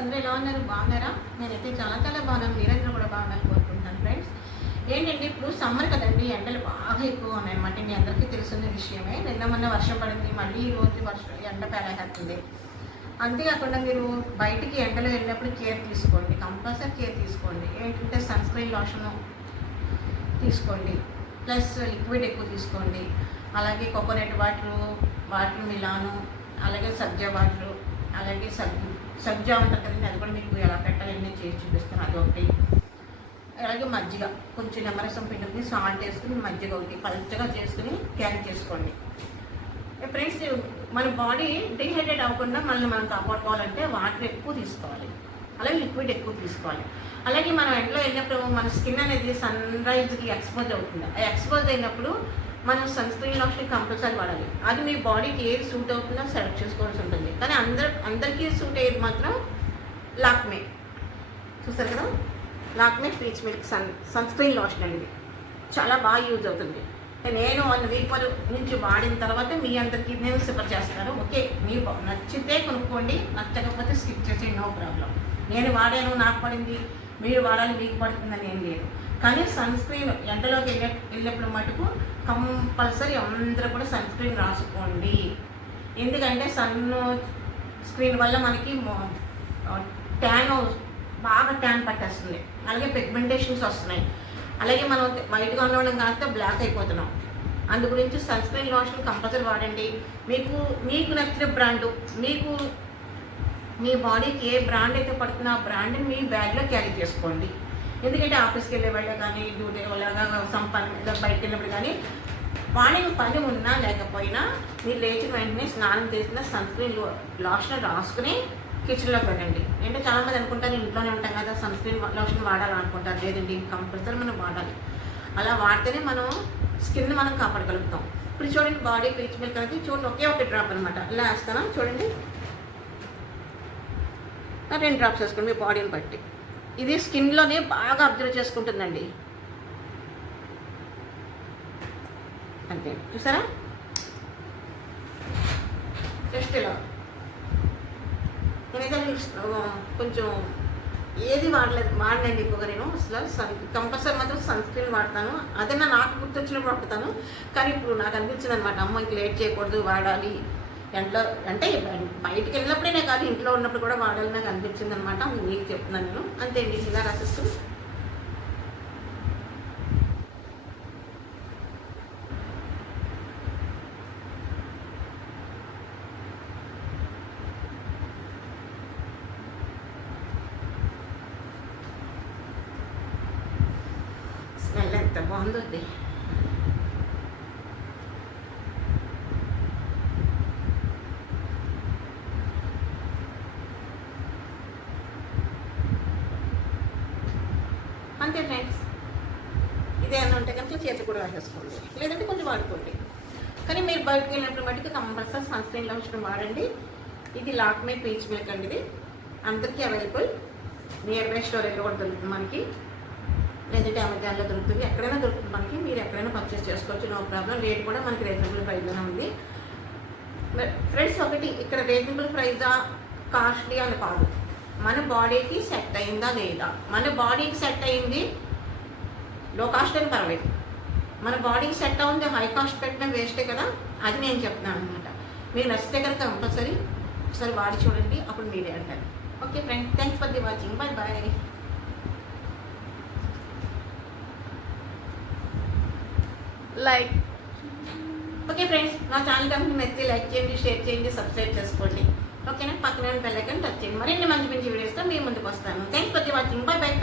అందరూ ఎలా ఉన్నారు? బాగున్నారా? నేనైతే చాలా చాలా బాగున్నాను. మీరందరూ కూడా బాగున్నాను కోరుకుంటున్నాను ఫ్రెండ్స్ ఏంటంటే ఇప్పుడు సమ్మర్ కదండి ఎండలు బాగా ఎక్కువ ఉన్నాయన్నమాట. మీ అందరికీ తెలుసున్న విషయమే. నిన్న మొన్న వర్షం పడింది మళ్ళీ ఈ రోజు వర్షం ఎండ పెరగేస్తుంది అంతేకాకుండా మీరు బయటికి ఎండలో వెళ్ళినప్పుడు కేర్ తీసుకోండి. కంపల్సరీ కేర్ తీసుకోండి. ఏంటంటే సన్ స్క్రీన్ లోషన్ తీసుకోండి. ప్లస్ లిక్విడ్ ఎక్కువ తీసుకోండి. అలాగే కోకోనట్ వాటరు వాటర్ మిలాను అలాగే సబ్జా వాటరు అలాగే సబ్ సబ్జా ఉంటుంది కదండి అది కూడా మీకు ఎలా పెట్టాలని నేను చేసి చూపిస్తాను అదొకటి. అలాగే మజ్జిగ కొంచెం నిమ్మరసం పిండుకుని సాల్ట్ వేసుకుని మజ్జిగ ఒకటి పలుచగా చేసుకుని క్యారీ చేసుకోండి. ఫ్రెండ్స్ మన బాడీ డిహైడ్రేట్ అవ్వకుండా మనల్ని మనం కాపాడుకోవాలంటే వాటర్ ఎక్కువ తీసుకోవాలి. అలాగే లిక్విడ్ ఎక్కువ తీసుకోవాలి. అలాగే మనం ఎండలో వెళ్ళినప్పుడు మన స్కిన్ అనేది సన్ రైజ్కి ఎక్స్పోజ్ అవుతుంది. ఆ ఎక్స్పోజ్ అయినప్పుడు మనం సన్ స్క్రీన్ కంపల్సరీ వాడాలి. అది మీ బాడీకి ఏది సూట్ అవుతుందో సెలెక్ట్ చేసుకోవాల్సి ఉంటుంది. అందరు అందరికీ సూట్ అయ్యేది మాత్రం లాక్మే. చూస్తారు కదా? Lakme peach milk sun sun screen lotion అనేది చాలా బాగా యూజ్ అవుతుంది. నేను వన్ వీక్ వరకు నుంచి వాడిన తర్వాత మీ అందరికీ నేను సిఫర్ చేస్తాను. ఓకే మీకు నచ్చితే కొనుక్కోండి నచ్చకపోతే స్కిప్ చేసేయండి నో ప్రాబ్లం. నేను వాడాను నాకు పడింది మీరు వాడాలి మీకు పడుతుందని ఏం లేదు. కానీ సన్ స్క్రీన్ ఎండలోకి వెళ్ళే వెళ్ళినప్పుడు మటుకు కంపల్సరీ అందరూ కూడా సన్ స్క్రీన్ రాసుకోండి. ఎందుకంటే సన్ స్క్రీన్ వల్ల మనకి ట్యాన్ బాగా ట్యాన్ పట్టేస్తుంది. అలాగే పిగ్మెంటేషన్స్ వస్తున్నాయి. అలాగే మనం వైట్గా ఉండడం కాకపోతే బ్లాక్ అయిపోతున్నాం. అందు గురించి సన్ స్క్రీన్ లోషన్ కంపల్సరీ వాడండి. మీకు మీకు నచ్చిన బ్రాండు మీకు మీ బాడీకి ఏ బ్రాండ్ అయితే పడుతుందో ఆ బ్రాండ్ని మీ బ్యాగ్లో క్యారీ చేసుకోండి. ఎందుకంటే ఆఫీస్కి వెళ్ళే కానీ డ్యూటీ వల్ల సంపన్న బయటకు వెళ్ళినప్పుడు కానీ వాడికి పని ఉన్నా లేకపోయినా మీరు లేచిన వెంటనే స్నానం చేసిన సన్ స్క్రీన్ లోషన్ రాసుకుని కిచెన్లోకి వెళ్ళండి. అంటే చాలామంది అనుకుంటారు ఇంట్లోనే ఉంటాం కదా సన్ స్క్రీన్ లోషన్ వాడాలనుకుంటారు. లేదండి కంపల్సరీ మనం వాడాలి. అలా వాడితేనే మనం స్కిన్ మనం కాపాడగలుగుతాం. ఇప్పుడు చూడండి బాడీ పీచ్ మిల్క్ అనేది చూడండి ఒకే ఒక డ్రాప్ అనమాట ఇలా వేస్తాను. చూడండి. రెండు డ్రాప్స్ వేసుకోండి మీ బాడీని బట్టి. ఇది స్కిన్లోనే బాగా అబ్జర్వ్ చేసుకుంటుందండి. అంతే. చూసారా? జస్ట్ ఇలా. నేనైతే కొంచెం ఏది వాడలేదు. వాడినండి ఎక్కువగా నేను అసలు సన్ కంపల్సరీ మాత్రం సన్ స్క్రీన్ వాడతాను. అదే నా నాకు గుర్తొచ్చినప్పుడు వాడతాను. కానీ ఇప్పుడు నాకు అనిపించింది అనమాట అమ్మ ఇంక లేట్ చేయకూడదు వాడాలి. ఎంట్లో అంటే బయటికి వెళ్ళినప్పుడే కాదు ఇంట్లో ఉన్నప్పుడు కూడా వాడాలి నాకు అనిపించింది అనమాట మీకు చెప్తున్నాను నేను. అంతే అండి ఇలా రాసేస్తూ ఎంత బాగుందో ఇది. అంతే ఫ్రెండ్స్ ఇదే ఉంటే కనుక చేతి కూడా రాసేసుకోండి. లేదంటే కొంచెం వాడుకోండి. కానీ మీరు బయటకు వెళ్ళినప్పుడు మటుకు కంపల్సరీ సన్ స్క్రీన్ లోషన్ వాడండి. ఇది లాక్మే పీచ్ మిల్క్ అండి ఇది. అందరికీ అవైలబుల్ నియర్ బై స్టోరేజ్లో కూడా దొరుకుతుంది మనకి. లేదంటే అమెజాన్లో దొరుకుతుంది. ఎక్కడైనా దొరుకుతుంది మనకి. మీరు ఎక్కడైనా పర్చేస్ చేసుకోవచ్చు. నో ప్రాబ్లం రేట్ కూడా మనకి రీజనబుల్ ప్రైస్లోనే ఉంది. ఫ్రెండ్స్ ఒకటి ఇక్కడ రీజనబుల్ ప్రైజా కాస్ట్లీ అని కాదు. మన బాడీకి సెట్ అయిందా లేదా? మన బాడీకి సెట్ అయింది లో కాస్ట్ అని పర్వాలేదు. మన బాడీకి సెట్ అవుంది హై కాస్ట్ పెట్టడం వేస్టే కదా? అది నేను చెప్తున్నాను అనమాట మీరు నచ్చితే కనుక కంపల్సరీ ఒకసారి వాడి చూడండి. అప్పుడు మీరే అంటారు. Okay friend thanks for the watching bye bye like okay friends నా ఛానల్ కంపెనీ నచ్చితే లైక్ చేయండి షేర్ చేయండి సబ్స్క్రైబ్ చేసుకోండి. ఓకేనా పక్కన బెల్ ఐకాన్ టచ్ చేయండి. మరిన్ని మంచి మంచి వీడియోస్తో మీ ముందుకు వస్తాను. Thanks for the watching bye bye